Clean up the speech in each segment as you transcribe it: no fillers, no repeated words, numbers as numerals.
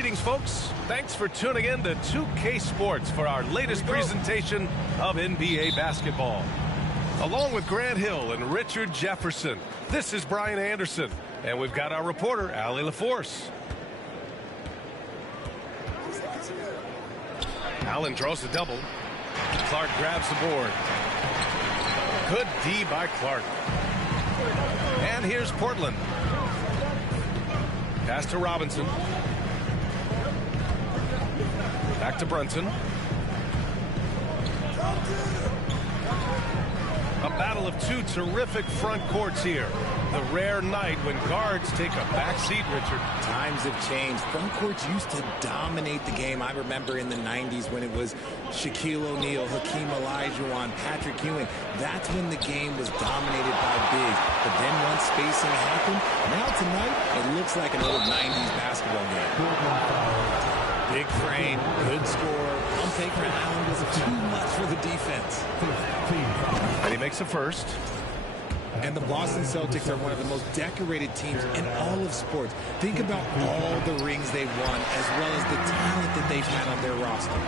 Greetings, folks. Thanks for tuning in to 2K Sports for our latest presentation of NBA basketball. Along with Grant Hill and Richard Jefferson, this is Brian Anderson, and we've got our reporter, Allie LaForce. Allen draws the double. Clark grabs the board. Good D by Clark. And here's Portland. Pass to Robinson. Back to Brunson. A battle of two terrific front courts here. The rare night when guards take a back seat, Richard. Times have changed. Front courts used to dominate the game. I remember in the 90s when it was Shaquille O'Neal, Hakeem Olajuwon, Patrick Ewing. That's when the game was dominated by bigs. But then once spacing happened, now tonight it looks like an old 90s basketball game. Big frame, good score. Pump fake for Allen was too much for the defense. And he makes a first. And the Boston Celtics are one of the most decorated teams in all of sports. Think about all the rings they've won, as well as the talent that they've had on their roster.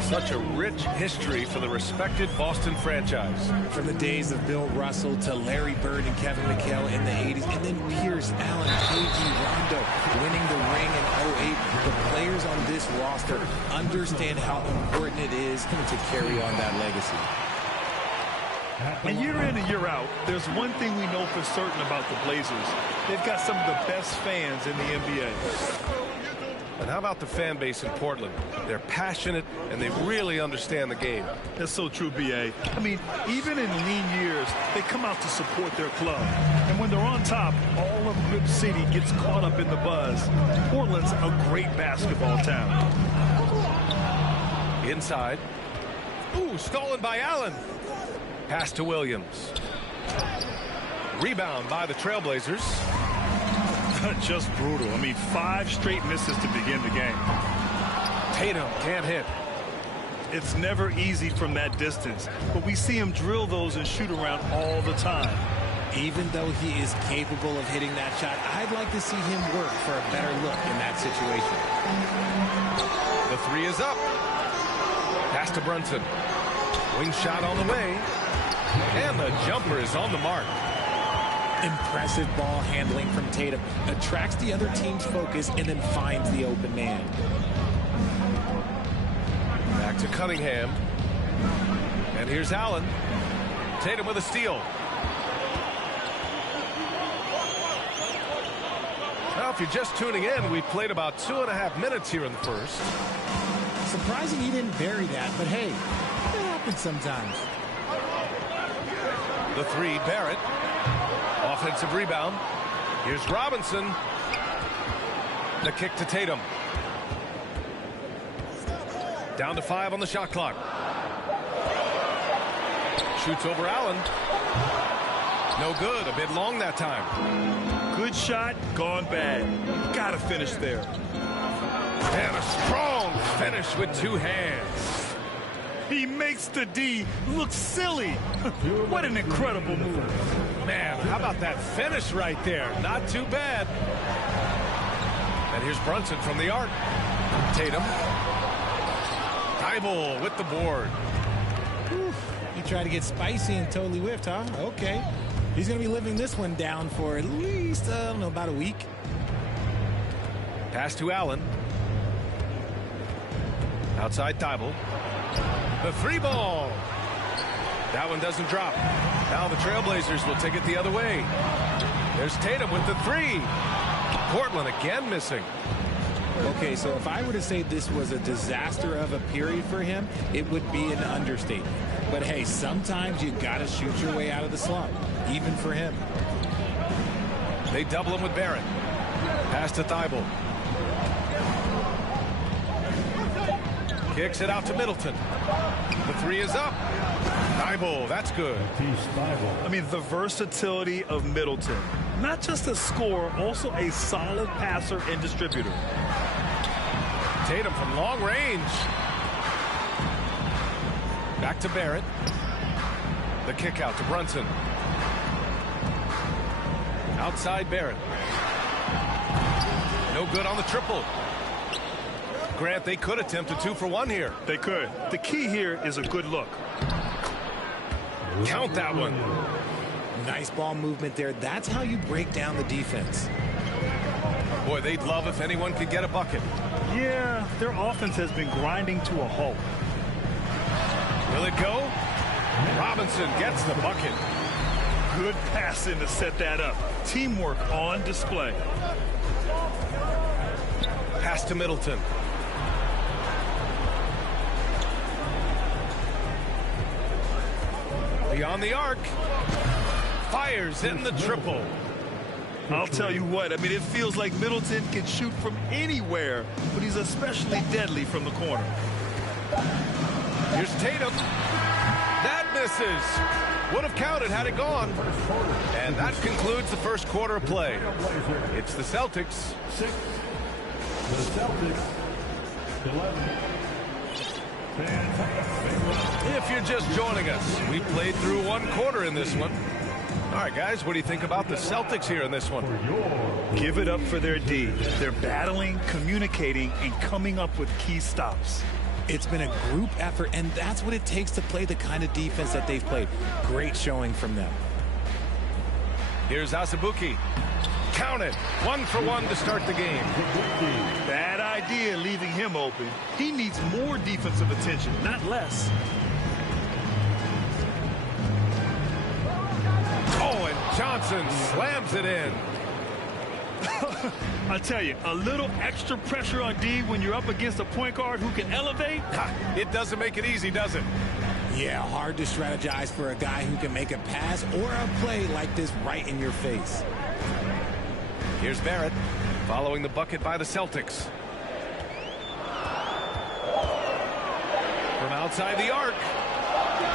Such a rich history for the respected Boston franchise. From the days of Bill Russell to Larry Bird and Kevin McHale in the 80s, and then Pierce, Allen, KG, Rondo winning the ring in 08. The players on this roster understand how important it is to carry on that legacy. And year in and year out, there's one thing we know for certain about the Blazers. They've got some of the best fans in the NBA. And how about the fan base in Portland? They're passionate, and they really understand the game. That's so true, B.A. I mean, even in lean years, they come out to support their club. And when they're on top, all of Rip City gets caught up in the buzz. Portland's a great basketball town. Inside. Ooh, stolen by Allen. Pass to Williams. Rebound by the Trailblazers. Just brutal. I mean, 5 straight misses to begin the game. Tatum can't hit. It's never easy from that distance, but we see him drill those and shoot around all the time. Even though he is capable of hitting that shot, I'd like to see him work for a better look in that situation. The three is up. Pass to Brunson. Wing shot on the way. And the jumper is on the mark. Impressive ball handling from Tatum. Attracts the other team's focus and then finds the open man. Back to Cunningham. And here's Allen. Tatum with a steal. Now, if you're just tuning in, we played about 2.5 minutes here in the first. Surprising he didn't bury that, but hey, it happens sometimes. The three, Barrett. Offensive rebound. Here's Robinson. The kick to Tatum. Down to 5 on the shot clock. Shoots over Allen. No good. A bit long that time. Good shot, gone bad. Gotta finish there. And a strong finish with 2 hands. He makes the D look silly. What an incredible move. Man, how about that finish right there? Not too bad. And here's Brunson from the arc. Tatum. Thibault with the board. He tried to get spicy and totally whiffed, huh? Okay. He's going to be living this one down for at least, I don't know, about a week. Pass to Allen. Outside Thibault. The 3 ball. That one doesn't drop. Now the Trailblazers will take it the other way. There's Tatum with the 3. Portland again missing. Okay, so if I were to say this was a disaster of a period for him, it would be an understatement. But hey, sometimes you got to shoot your way out of the slump, even for him. They double him with Barrett. Pass to Thibault. Kicks it out to Middleton. The 3 is up. Thibault, that's good. I mean, the versatility of Middleton. Not just a scorer, also a solid passer and distributor. Tatum from long range. Back to Barrett. The kick out to Brunson. Outside Barrett. No good on the triple. Grant, they could attempt a 2-for-1 here. They could. The key here is a good look. Count that one. Nice ball movement there. That's how you break down the defense. Boy, they'd love if anyone could get a bucket. Yeah, their offense has been grinding to a halt. Will it go? Robinson gets the bucket. Good passing to set that up. Teamwork on display. Pass to Middleton. Beyond the arc. Fires in the triple. I'll tell you what, I mean, it feels like Middleton can shoot from anywhere, but he's especially deadly from the corner. Here's Tatum. That misses. Would have counted had it gone. And that concludes the first quarter of play. It's the Celtics. 6. The Celtics 11. If you're just joining us, we played through one quarter in this one. All right, guys, what do you think about the Celtics here in this one? Give it up for their D. They're battling, communicating, and coming up with key stops. It's been a group effort, and that's what it takes to play the kind of defense that they've played. Great showing from them. Here's Azubuike. Count it. 1-for-1 to start the game. Bad idea leaving him open. He needs more defensive attention, not less. Oh, and Johnson slams it in. I tell you, a little extra pressure on D when you're up against a point guard who can elevate. It doesn't make it easy, does it? Yeah, hard to strategize for a guy who can make a pass or a play like this right in your face. Here's Barrett, following the bucket by the Celtics. From outside the arc.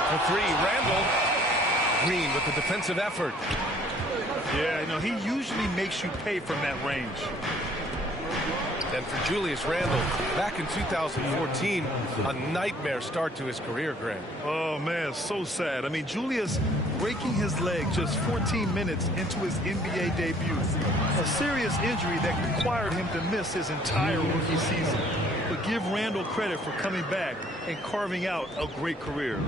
For three, Randall. Green with the defensive effort. Yeah, you know, he usually makes you pay from that range. And for Julius Randle, back in 2014, a nightmare start to his career, Grant. Oh, man, so sad. I mean, Julius breaking his leg just 14 minutes into his NBA debut. A serious injury that required him to miss his entire rookie season. But give Randle credit for coming back and carving out a great career.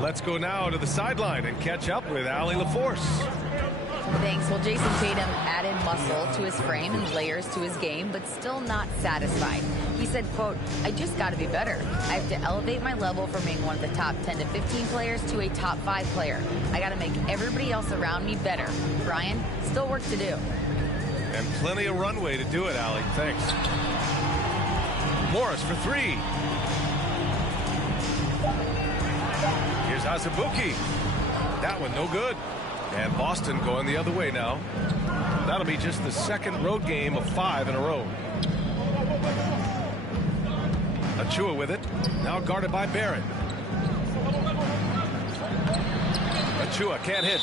Let's go now to the sideline and catch up with Allie LaForce. Thanks. Well, Jason Tatum added muscle to his frame and layers to his game, but still not satisfied. He said, quote, "I just got to be better. I have to elevate my level from being one of the top 10 to 15 players to a top 5 player. I got to make everybody else around me better. Brian, still work to do." And plenty of runway to do it, Allie. Thanks. Morris for three. Here's Azubuike. That one no good. And Boston going the other way now. That'll be just the second road game of 5 in a row. Achua with it. Now guarded by Barrett. Achua can't hit.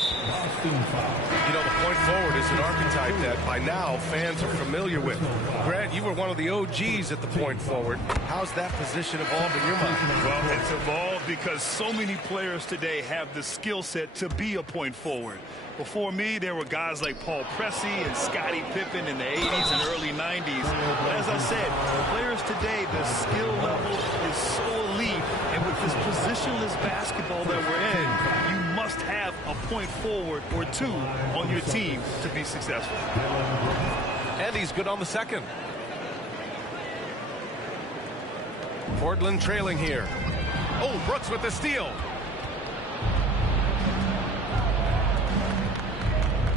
You know, the point forward is an archetype that by now fans are familiar with. Grant, you were one of the OGs at the point forward. How's that position evolved in your mind? Well, it's evolved because so many players today have the skill set to be a point forward. Before me, there were guys like Paul Pressey and Scottie Pippen in the 80s and early 90s. But as I said, players today, the skill level is so elite. And with this positionless basketball that we're in, you must have a point forward or two on your team to be successful. And he's good on the second. Portland trailing here. Oh, Brooks with the steal.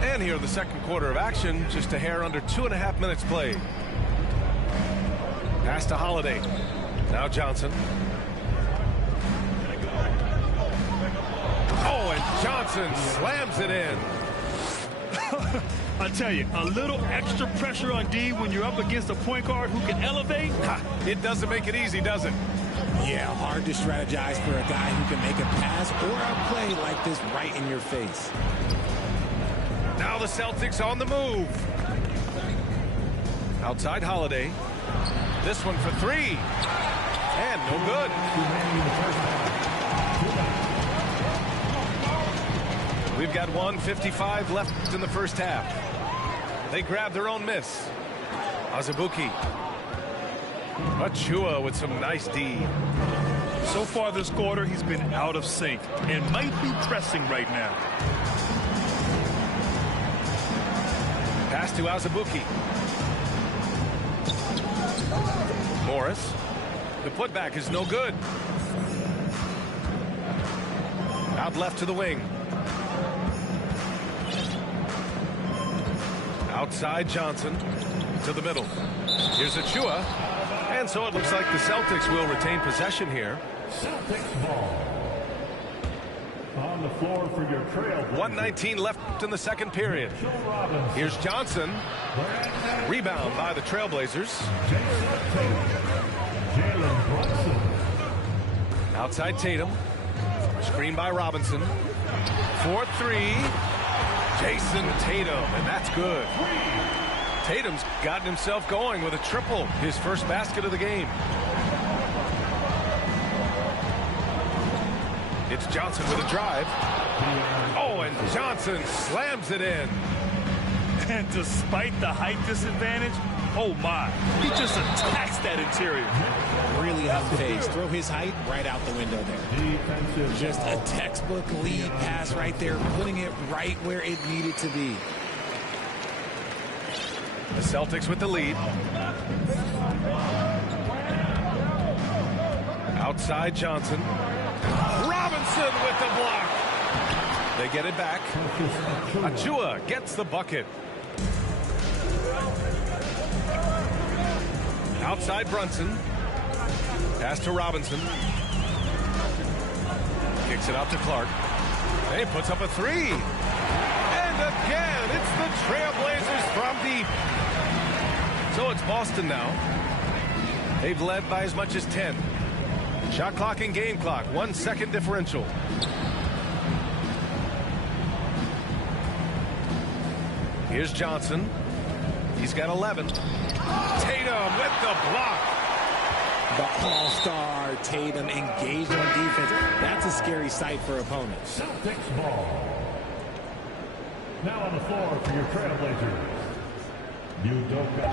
And here in the second quarter of action, just a hair under 2.5 minutes played. Pass to Holiday. Now Johnson. Oh, and Johnson slams it in. I tell you, a little extra pressure on D when you're up against a point guard who can elevate. It doesn't make it easy, does it? Yeah, hard to strategize for a guy who can make a pass or a play like this right in your face. Now the Celtics on the move. Outside Holiday. This one for three. And no good. We've got 1:55 left in the first half. They grab their own miss. Azubuike. Achua with some nice D. So far this quarter, he's been out of sync and might be pressing right now. Pass to Azubuike. Morris. The putback is no good. Out left to the wing. Outside Johnson to the middle. Here's Achua. And so it looks like the Celtics will retain possession here. Celtics ball. On the floor for your trail. 1:19 left in the second period. Here's Johnson. Rebound by the Trailblazers. Outside Tatum. Screen by Robinson. 4-3. Jason Tatum, and that's good. Tatum's gotten himself going with a triple, his first basket of the game. It's Johnson with a drive. Oh, and Johnson slams it in. And despite the height disadvantage, oh my, he just attacks that interior. Really unfazed. Throw his height right out the window there. Just a textbook lead pass right there, putting it right where it needed to be. The Celtics with the lead. Outside Johnson. Robinson with the block. They get it back. Achua gets the bucket. Outside Brunson. Pass to Robinson. Kicks it out to Clark. And he puts up a three. And again, it's the Trailblazers from deep. So it's Boston now. They've led by as much as 10. Shot clock and game clock. 1 second differential. Here's Johnson. He's got 11. Tatum with the block. The all-star Tatum engaged on defense. That's a scary sight for opponents. Celtics ball. Now on the floor for your Trailblazers.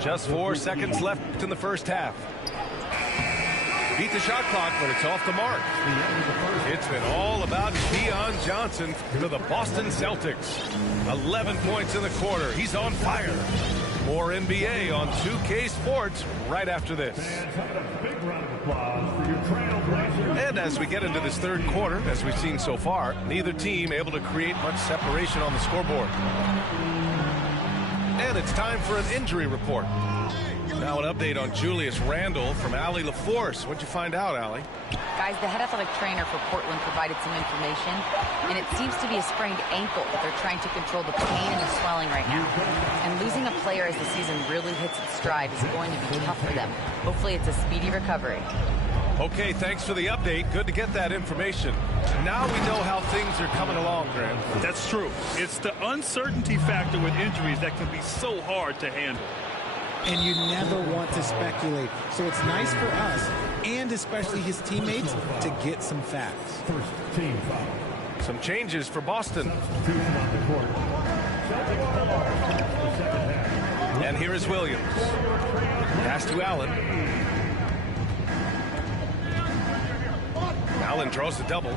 Just 4 seconds left in the first half. Beat the shot clock, but it's off the mark. It's been all about Keon Johnson for the Boston Celtics. 11 points in the quarter. He's on fire. More NBA on 2K Sports right after this. And as we get into this third quarter, as we've seen so far, neither team able to create much separation on the scoreboard. And it's time for an injury report. Now an update on Julius Randle from Allie LaForce. What'd you find out, Allie? Guys, the head athletic trainer for Portland provided some information, and it seems to be a sprained ankle, but they're trying to control the pain and the swelling right now. And losing a player as the season really hits its stride is going to be tough for them. Hopefully it's a speedy recovery. Okay, thanks for the update. Good to get that information. Now we know how things are coming along, Grant. That's true. It's the uncertainty factor with injuries that can be so hard to handle. And you never want to speculate. So it's nice for us, and especially his teammates, to get some facts. First team foul. Some changes for Boston. And here is Williams. Pass to Allen. Allen draws the double.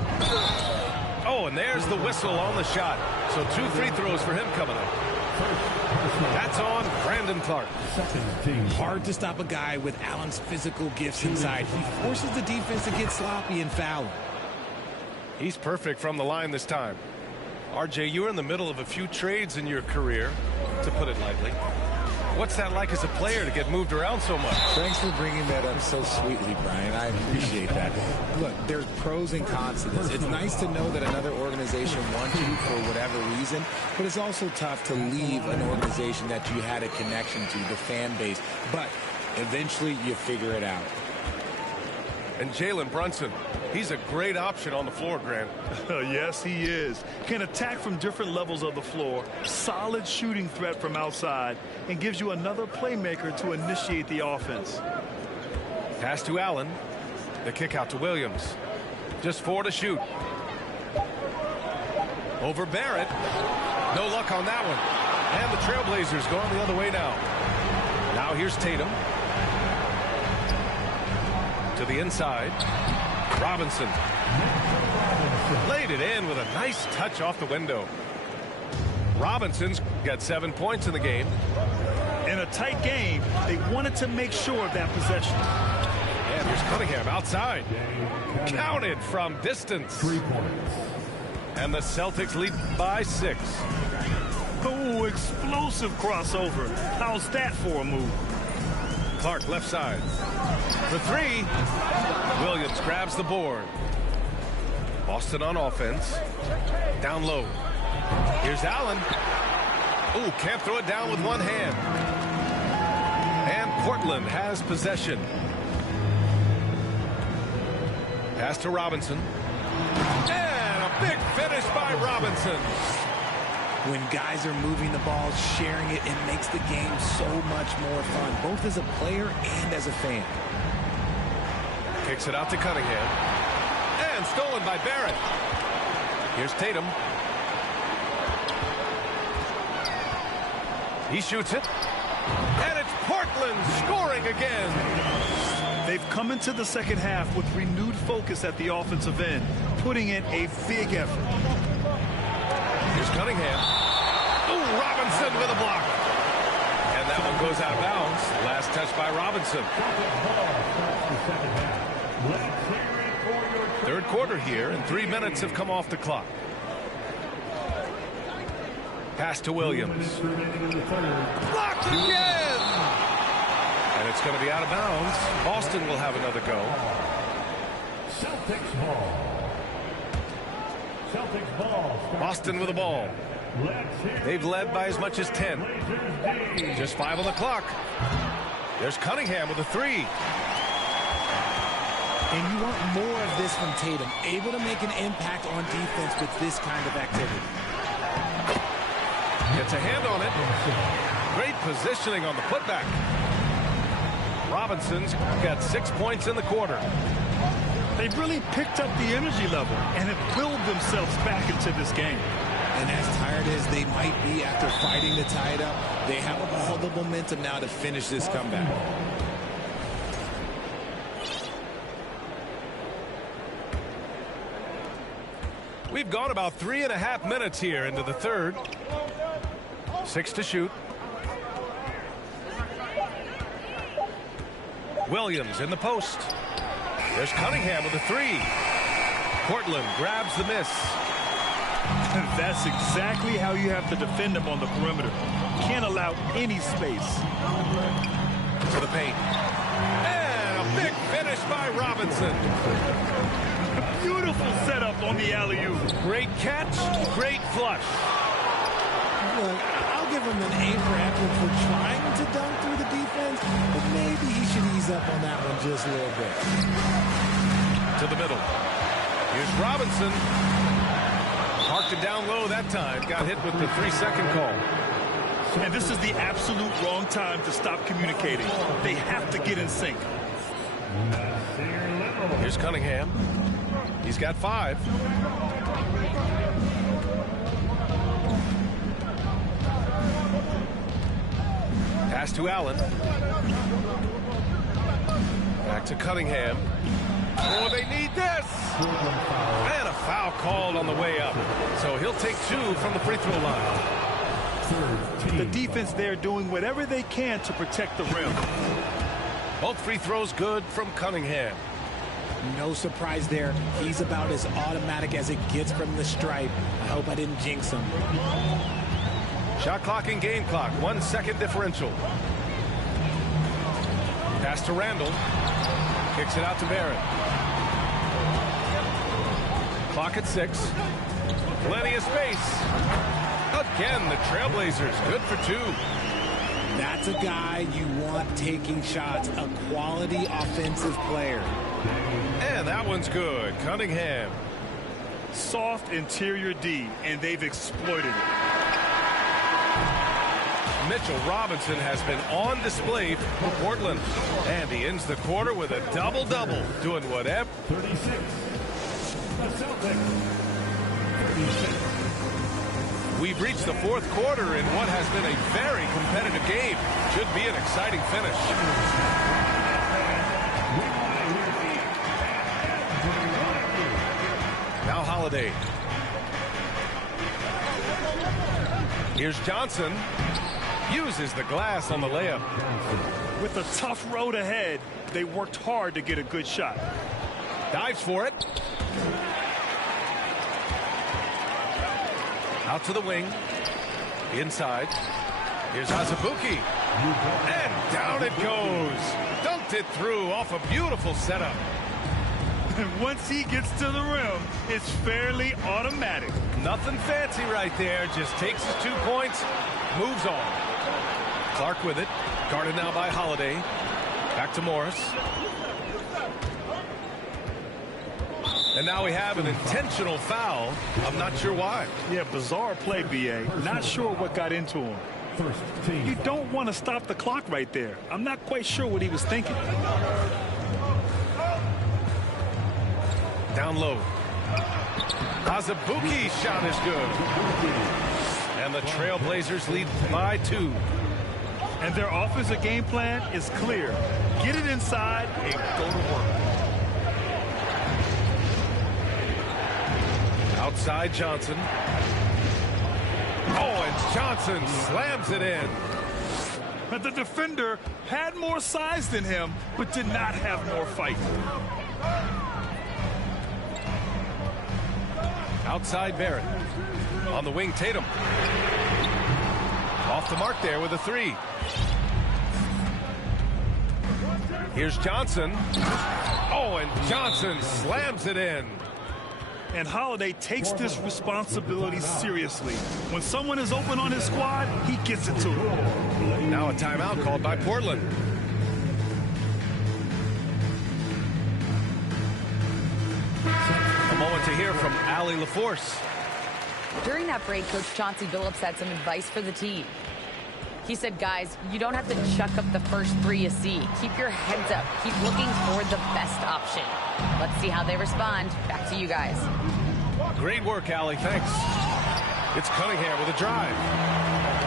Oh, and there's the whistle on the shot. So 2 free throws for him coming up. That's on Brandon Clark. Hard to stop a guy with Allen's physical gifts inside. He forces the defense to get sloppy and foul him. He's perfect from the line this time. RJ, you were in the middle of a few trades in your career, to put it lightly. What's that like as a player to get moved around so much? Thanks for bringing that up so sweetly, Brian. I appreciate that. Look, there's pros and cons to this. It's nice to know that another organization wants you for whatever reason, but it's also tough to leave an organization that you had a connection to, the fan base. But eventually you figure it out. And Jalen Brunson, he's a great option on the floor, Grant. Yes, he is. Can attack from different levels of the floor, solid shooting threat from outside, and gives you another playmaker to initiate the offense. Pass to Allen. The kick out to Williams. Just 4 to shoot. Over Barrett. No luck on that one. And the Trailblazers going the other way now. Now here's Tatum. To the inside. Robinson. Laid it in with a nice touch off the window. Robinson's got 7 points in the game. In a tight game, they wanted to make sure of that possession. And here's Cunningham outside. Counted from distance. 3 points. And the Celtics lead by 6. Oh, explosive crossover. How's that for a move? Clark left side. For 3. Williams grabs the board. Boston on offense. Down low. Here's Allen. Ooh, can't throw it down with one hand. And Portland has possession. Pass to Robinson. And a big finish by Robinson. When guys are moving the ball, sharing it, it makes the game so much more fun, both as a player and as a fan. Kicks it out to Cunningham. And stolen by Barrett. Here's Tatum. He shoots it. And it's Portland scoring again. They've come into the second half with renewed focus at the offensive end, putting in a big effort. Here's Cunningham. Ooh, Robinson with a block. And that one goes out of bounds. Last touch by Robinson. Third quarter here, and 3 minutes have come off the clock. Pass to Williams. Blocked again! And it's going to be out of bounds. Boston will have another go. Celtics ball. Celtics ball. Boston with the ball. They've led by as much as 10. Just 5 on the clock. There's Cunningham with a 3. And you want more of this from Tatum, able to make an impact on defense with this kind of activity. Gets a hand on it. Great positioning on the putback. Robinson's got 6 points in the quarter. They've really picked up the energy level and have willed themselves back into this game. And as tired as they might be after fighting to tie it up, they have all the momentum now to finish this comeback. We've gone about 3.5 minutes here into the third. 6 to shoot. Williams in the post. There's Cunningham with a 3. Portland grabs the miss. That's exactly how you have to defend them on the perimeter. Can't allow any space. To the paint. And a big finish by Robinson. Beautiful setup on the alley-oop. Great catch, great flush. Look, I'll give him an A for effort for trying to dunk through the defense, but maybe he should ease up on that one just a little bit. To the middle. Here's Robinson. Parked it down low that time. Got hit with the 3-second call. And this is the absolute wrong time to stop communicating. They have to get in sync. Here's Cunningham. He's got 5. Pass to Allen. Back to Cunningham. Oh, they need this! And a foul called on the way up. So he'll take 2 from the free throw line. The defense there doing whatever they can to protect the rim. Both free throws good from Cunningham. No surprise there. He's about as automatic as it gets from the stripe. I hope I didn't jinx him. Shot clock and game clock. 1 second differential. Pass to Randall. Kicks it out to Barrett. Clock at 6. Plenty of space. Again, the Trailblazers good for 2. That's a guy you want taking shots, a quality offensive player. And that one's good. Cunningham. Soft interior D, and they've exploited it. Mitchell Robinson has been on display for Portland. And he ends the quarter with a double-double, doing whatever. 36. The Celtics. 36. We've reached the fourth quarter in what has been a very competitive game. Should be an exciting finish. Now Holiday. Here's Johnson. Uses the glass on the layup. With a tough road ahead, they worked hard to get a good shot. Dives for it. Out to the wing. Inside. Here's Azubuike. And down it goes. Dunked it through off a beautiful setup. And once he gets to the rim, it's fairly automatic. Nothing fancy right there. Just takes his 2 points, moves on. Clark with it. Guarded now by Holiday. Back to Morris. And now we have an intentional foul. I'm not sure why. Yeah, bizarre play, B.A. Not sure what got into him. You don't want to stop the clock right there. I'm not quite sure what he was thinking. Down low. Azubuike's shot is good. And the Trailblazers lead by 2. And their offensive game plan is clear. Get it inside and go to work. Outside Johnson. Oh, and Johnson slams it in. But the defender had more size than him, but did not have more fight. Outside Barrett. On the wing, Tatum. Off the mark there with a 3. Here's Johnson. Oh, and Johnson slams it in. And Holiday takes this responsibility seriously. When someone is open on his squad, he gets it to him. Now a timeout called by Portland. A moment to hear from Allie LaForce. During that break, Coach Chauncey Billups had some advice for the team. He said, guys, you don't have to chuck up the first 3 you see. Keep your heads up. Keep looking for the best option. Let's see how they respond. Back to you guys. Great work, Allie. Thanks. It's Cunningham with a drive.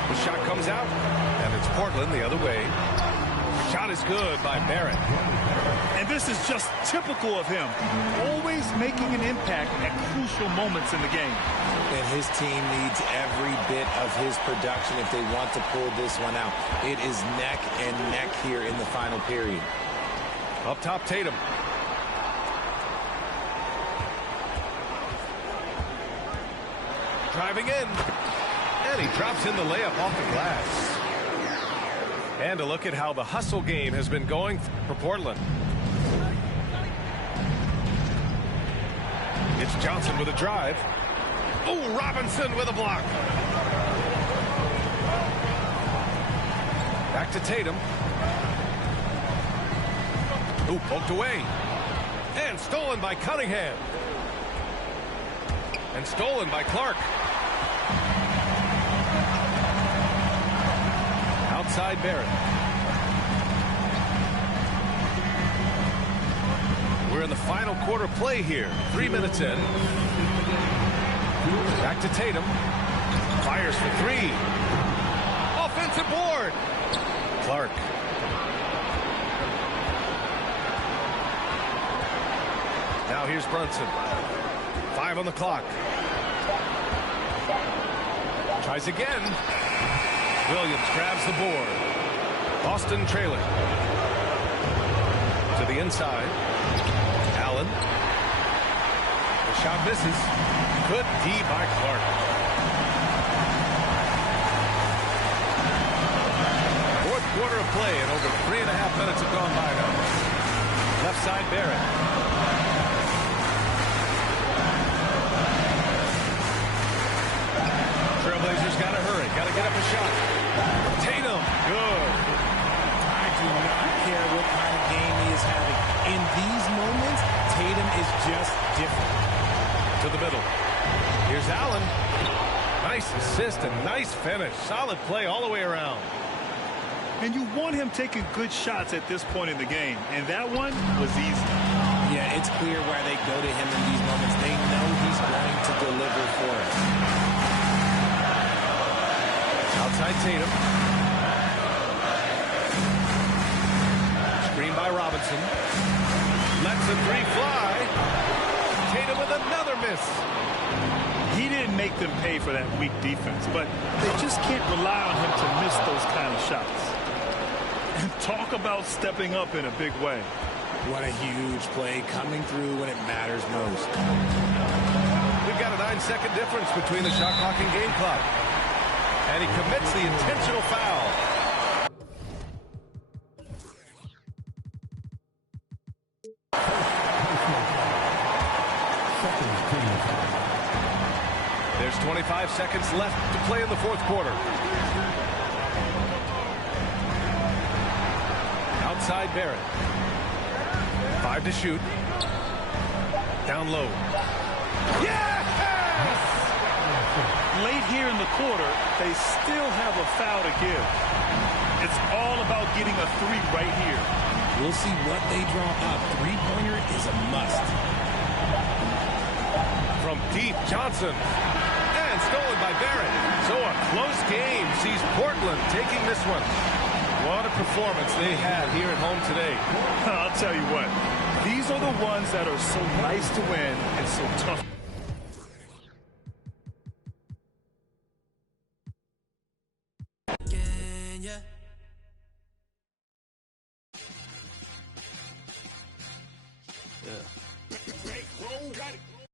The shot comes out, and it's Portland the other way. The shot is good by Barrett. And this is just typical of him. Always making an impact at crucial moments in the game. And his team needs every bit of his production if they want to pull this one out. It is neck and neck here in the final period. Up top, Tatum. Driving in. And he drops in the layup off the glass. And a look at how the hustle game has been going for Portland. It's Johnson with a drive. Oh, Robinson with a block. Back to Tatum. Ooh, poked away. And stolen by Cunningham. And stolen by Clark. Outside Barrett. We're in the final quarter play here. 3 minutes in. Back to Tatum. Fires for 3. Offensive board. Clark. Now here's Brunson. 5 on the clock. Tries again. Williams grabs the board. Boston trailing. To the inside. Allen. The shot misses. Good D by Clark. Fourth quarter of play, and over 3.5 minutes have gone by now. Left side, Barrett. Trailblazers got to hurry. Got to get up a shot. Tatum. Good. I do not care what kind of game he is having. In these moments, Tatum is just different. To the middle. Here's Allen. Nice assist and nice finish. Solid play all the way around. And you want him taking good shots at this point in the game. And that one was easy. Yeah, it's clear why they go to him in these moments. They know he's going to deliver for us. Outside Tatum. Screen by Robinson. Lets the three fly. Tatum with another miss. He didn't make them pay for that weak defense, but they just can't rely on him to miss those kind of shots. And talk about stepping up in a big way. What a huge play coming through when it matters most. We've got a 9-second difference between the shot clock and game clock. And he commits the intentional foul. There's 25 seconds left to play in the fourth quarter. Outside Barrett. 5 to shoot. Down low. Yes! Late here in the quarter, they still have a foul to give. It's all about getting a three right here. We'll see what they draw up. Three-pointer is a must. From deep, Johnson. And stolen by Barrett. So a close game sees Portland taking this one. What a performance they had here at home today. I'll tell you what, these are the ones that are so nice to win and so tough.